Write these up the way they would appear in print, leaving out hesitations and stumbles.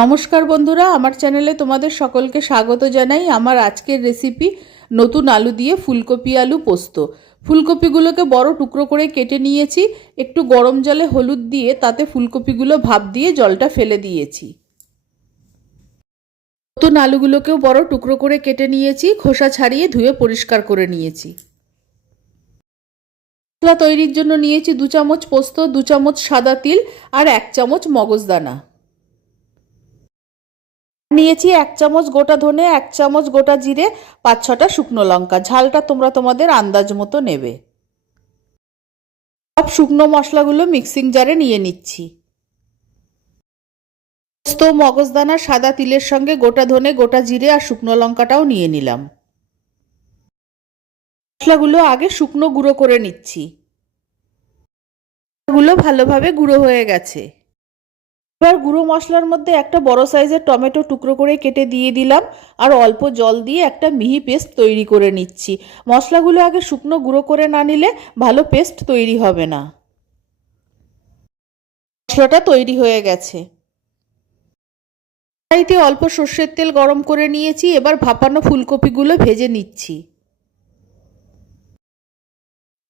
নমস্কার বন্ধুরা, আমার চ্যানেলে তোমাদের সকলকে স্বাগত জানাই। আমার আজকের রেসিপি নতুন আলু দিয়ে ফুলকপি আলু পোস্ত। ফুলকপিগুলোকে বড় টুকরো করে কেটে নিয়েছি, একটু গরম জলে হলুদ দিয়ে তাতে ফুলকপিগুলো ভাপ দিয়ে জলটা ফেলে দিয়েছি। নতুন আলুগুলোকেও বড় টুকরো করে কেটে নিয়েছি, খোসা ছাড়িয়ে ধুয়ে পরিষ্কার করে নিয়েছি। মশলা তৈরির জন্য নিয়েছি 2 চামচ পোস্ত, 2 চামচ সাদা তিল আর 1 চামচ মগজদানা। নিয়েছি 1 চামচ গোটা ধনে, 1 চামচ গোটা জিরে, 5-6টা শুকনো লঙ্কা। ঝালটা তোমরা তোমাদের আন্দাজ মতো নেবে। সব শুকনো মশলাগুলো মিক্সিং জারে নিয়ে নিচ্ছি। পোস্ত, মগজদানা, সাদা তিলের সঙ্গে গোটা ধনে, গোটা জিরে আর শুকনো লঙ্কাটাও নিয়ে নিলাম। মশলাগুলো আগে শুকনো গুঁড়ো করে নিচ্ছি। মশলাগুলো ভালোভাবে গুঁড়ো হয়ে গেছে। এবার গুঁড়ো মশলার মধ্যে একটা বড় সাইজের টমেটো টুকরো করে কেটে দিয়ে দিলাম আর অল্প জল দিয়ে একটা মিহি পেস্ট তৈরি করে নিচ্ছি। মশলাগুলো আগে শুকনো গুঁড়ো করে না নিলে ভালো পেস্ট তৈরি হবে না। মশলাটা তৈরি হয়ে গেছে। কড়াইতে অল্প সর্ষের তেল গরম করে নিয়েছি, এবার ভাপানো ফুলকপিগুলো ভেজে নিচ্ছি।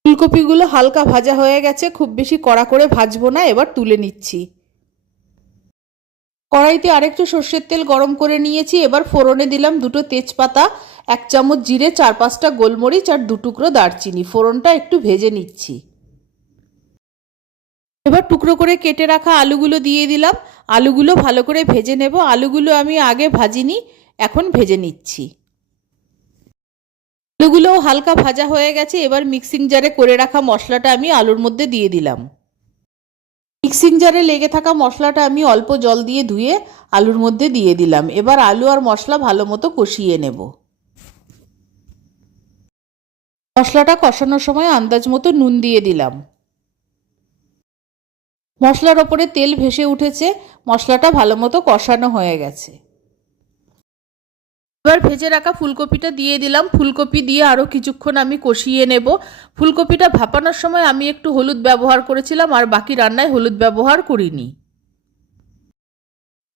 ফুলকপিগুলো হালকা ভাজা হয়ে গেছে, খুব বেশি কড়া করে ভাজবো না। এবার তুলে নিচ্ছি। কড়াইতে আরেকটু সর্ষের তেল গরম করে নিয়েছি, এবার ফোড়নে দিলাম 2টো তেজপাতা, 1 চামচ জিরে, 4-5টা গোলমরিচ আর 2 টুকরো দারচিনি। ফোড়নটা একটু ভেজে নিচ্ছি। এবার টুকরো করে কেটে রাখা আলুগুলো দিয়ে দিলাম। আলুগুলো ভালো করে ভেজে নেব। আলুগুলো আমি আগে ভাজিনি, এখন ভেজে নিচ্ছি। আলুগুলো হালকা ভাজা হয়ে গেছে, এবার মিক্সিং জারে করে রাখা মশলাটা আমি আলুর মধ্যে দিয়ে দিলাম। মিক্সিং জারে লেগে থাকা মশলাটা আমি অল্প জল দিয়ে ধুয়ে আলুর মধ্যে দিয়ে দিলাম। এবার আলু আর মশলা ভালো মতো কষিয়ে নেব। মশলাটা কষানোর সময় আন্দাজ মতো নুন দিয়ে দিলাম। মশলার ওপরে তেল ভেসে উঠেছে, মশলাটা ভালো মতো কষানো হয়ে গেছে। এবার ভেজে রাখা ফুলকপিটা দিয়ে দিলাম। ফুলকপি দিয়ে আরও কিছুক্ষণ আমি কষিয়ে নেব। ফুলকপিটা ভাপানোর সময় আমি একটু হলুদ ব্যবহার করেছিলাম, আর বাকি রান্নায় হলুদ ব্যবহার করিনি।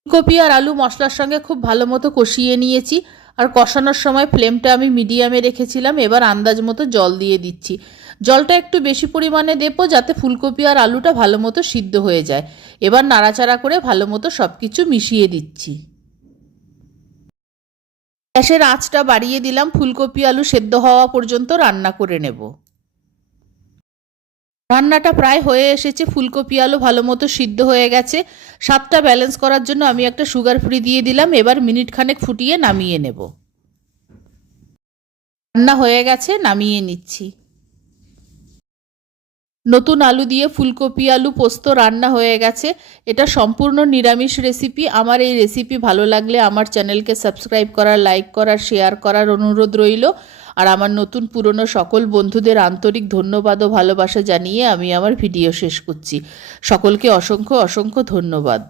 ফুলকপি আর আলু মশলার সঙ্গে খুব ভালো মতো কষিয়ে নিয়েছি, আর কষানোর সময় ফ্লেমটা আমি মিডিয়ামে রেখেছিলাম। এবার আন্দাজ মতো জল দিয়ে দিচ্ছি। জলটা একটু বেশি পরিমাণে দেবো যাতে ফুলকপি আর আলুটা ভালো মতো সিদ্ধ হয়ে যায়। এবার নাড়াচাড়া করে ভালো মতো সব কিছু মিশিয়ে দিচ্ছি। গ্যাসের আঁচটা বাড়িয়ে দিলাম। ফুলকপি আলু সেদ্ধ হওয়া পর্যন্ত রান্না করে নেব। রান্নাটা প্রায় হয়ে এসেছে, ফুলকপি আলু ভালো মতো সিদ্ধ হয়ে গেছে। স্বাদটা ব্যালেন্স করার জন্য আমি একটা সুগার ফ্রি দিয়ে দিলাম। এবার মিনিট খানেক ফুটিয়ে নামিয়ে নেব। রান্না হয়ে গেছে, নামিয়ে নিচ্ছি। নতুন আলু দিয়ে ফুলকপি আলু পোস্ত রান্না হয়ে গেছে। এটা সম্পূর্ণ নিরামিষ রেসিপি। আমার এই রেসিপি ভালো লাগলে আমার চ্যানেলকে সাবস্ক্রাইব করার, লাইক করার, শেয়ার করার অনুরোধ রইল। আর আমার নতুন পুরনো সকল বন্ধুদের আন্তরিক ধন্যবাদ ও ভালোবাসা জানিয়ে আমি আমার ভিডিও শেষ করছি। সকলকে অসংখ্য অসংখ্য ধন্যবাদ।